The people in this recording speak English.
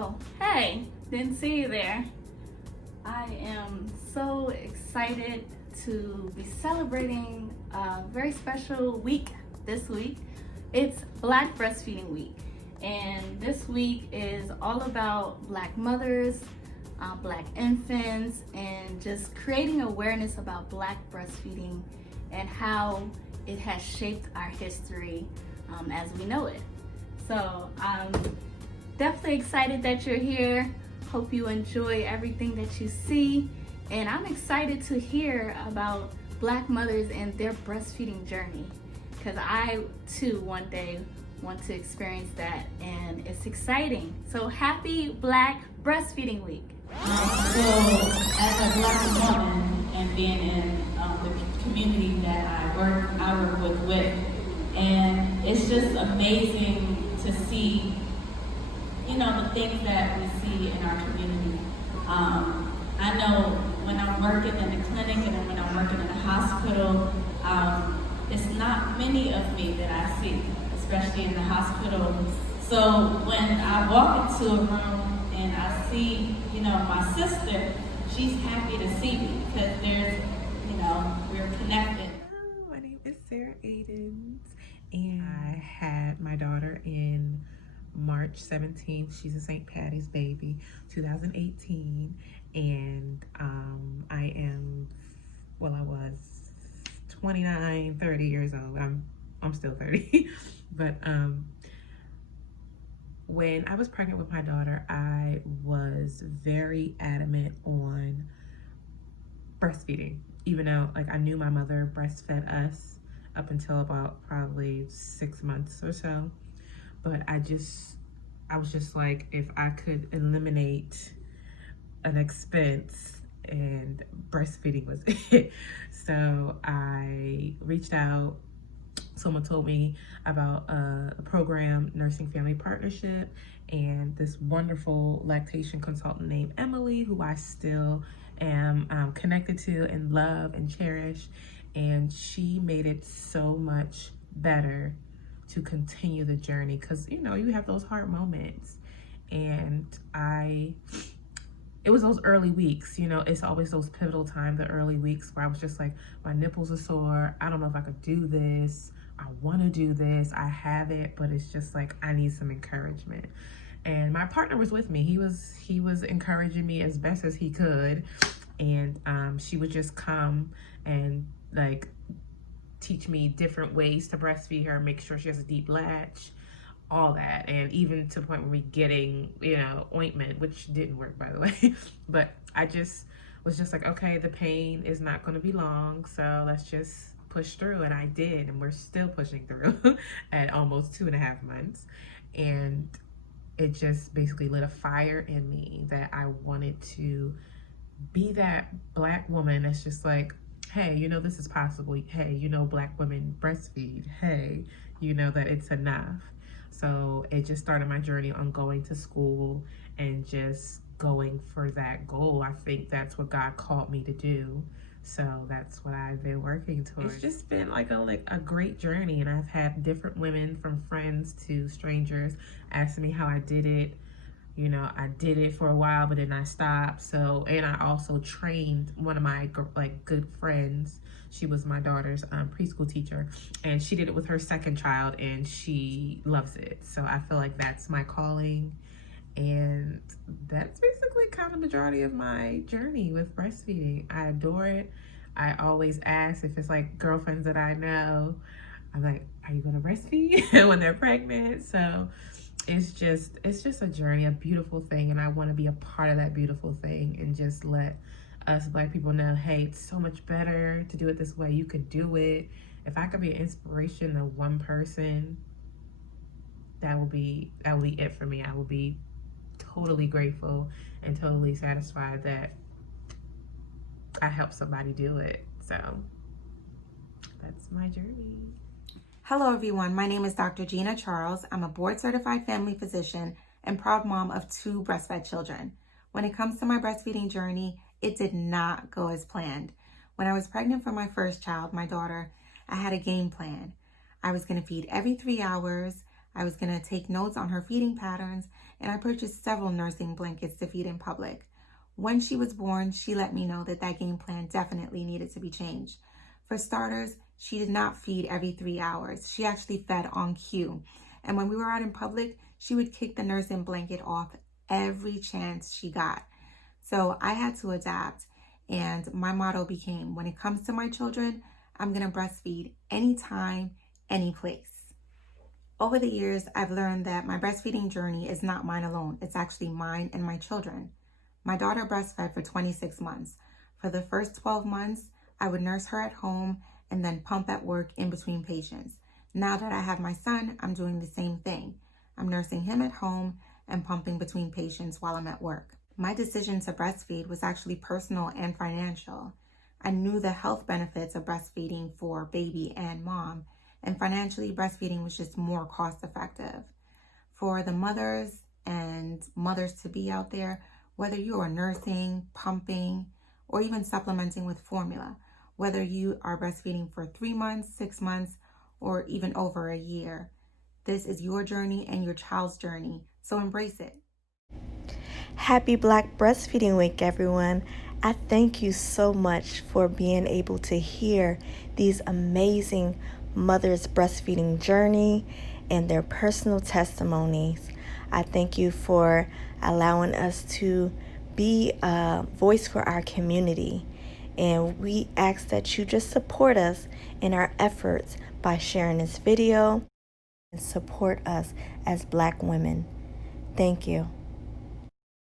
Oh, hey, didn't see you there. I am so excited to be celebrating a very special week this week. It's Black Breastfeeding Week, and this week is all about Black mothers, Black infants, and just creating awareness about Black breastfeeding and how it has shaped our history as we know it. So I'm definitely excited that you're here. Hope you enjoy everything that you see. And I'm excited to hear about Black mothers and their breastfeeding journey, because I too one day want to experience that, and it's exciting. So happy Black Breastfeeding Week. So as a Black woman and being in the community that I work with, and it's just amazing to see, the things that we see in our community. I know when I'm working in the clinic and when I'm working in the hospital, it's not many of me that I see, especially in the hospital. So when I walk into a room and I see, my sister, she's happy to see me because we're connected. Hello, my name is Adens, and I had my daughter in March 17th. She's a St. Patty's baby, 2018, and I was 29, 30 years old. I'm still 30, but when I was pregnant with my daughter, I was very adamant on breastfeeding, even though I knew my mother breastfed us up until about probably 6 months or so. But I was just like, if I could eliminate an expense, and breastfeeding was it. So I reached out. Someone told me about a program, Nursing Family Partnership, and this wonderful lactation consultant named Emily, who I still am connected to and love and cherish. And she made it so much better to continue the journey, because you have those hard moments. And it was those early weeks, it's always those pivotal times, the early weeks, where I was just like, my nipples are sore, I don't know if I could do this, I want to do this, I have it, but it's just like, I need some encouragement. And my partner was with me. He was encouraging me as best as he could. And she would just come and teach me different ways to breastfeed her, make sure she has a deep latch, all that. And even to the point where we getting, ointment, which didn't work, by the way. But I just was just like, okay, the pain is not going to be long, so let's just push through. And I did, and we're still pushing through at almost 2.5 months. And it just basically lit a fire in me that I wanted to be that Black woman that's just like, hey, this is possible. Hey, Black women breastfeed. Hey, that it's enough. So it just started my journey on going to school and just going for that goal. I think that's what God called me to do. So that's what I've been working towards. It's just been a great journey, and I've had different women, from friends to strangers, asking me how I did it. I did it for a while, but then I stopped. So, and I also trained one of my good friends. She was my daughter's preschool teacher, and she did it with her second child, and she loves it. So I feel like that's my calling, and that's basically kind of the majority of my journey with breastfeeding. I adore it. I always ask, if it's girlfriends that I know, I'm like, are you gonna breastfeed when they're pregnant? So it's just a journey, a beautiful thing, and I want to be a part of that beautiful thing and just let us Black people know, hey, it's so much better to do it this way. You could do it. If I could be an inspiration to one person, that will be it for me. I will be totally grateful and totally satisfied that I helped somebody do it. So that's my journey. Hello everyone, my name is Dr. Gina Charles. I'm a board certified family physician and proud mom of 2 breastfed children. When it comes to my breastfeeding journey, it did not go as planned. When I was pregnant for my first child, my daughter, I had a game plan. I was going to feed every 3 hours. I was going to take notes on her feeding patterns, and I purchased several nursing blankets to feed in public. When she was born, she let me know that that game plan definitely needed to be changed. For starters, she did not feed every 3 hours. She actually fed on cue. And when we were out in public, she would kick the nursing blanket off every chance she got. So I had to adapt. And my motto became, when it comes to my children, I'm going to breastfeed anytime, any place. Over the years, I've learned that my breastfeeding journey is not mine alone. It's actually mine and my children. My daughter breastfed for 26 months. For the first 12 months, I would nurse her at home and then pump at work in between patients. Now that I have my son, I'm doing the same thing. I'm nursing him at home and pumping between patients while I'm at work. My decision to breastfeed was actually personal and financial. I knew the health benefits of breastfeeding for baby and mom, and financially, breastfeeding was just more cost effective. For the mothers and mothers-to-be out there, whether you are nursing, pumping, or even supplementing with formula, whether you are breastfeeding for 3 months, 6 months, or even over a year, this is your journey and your child's journey, so embrace it. Happy Black Breastfeeding Week, everyone. I thank you so much for being able to hear these amazing mothers' breastfeeding journey and their personal testimonies. I thank you for allowing us to be a voice for our community. And we ask that you just support us in our efforts by sharing this video and support us as Black women. Thank you.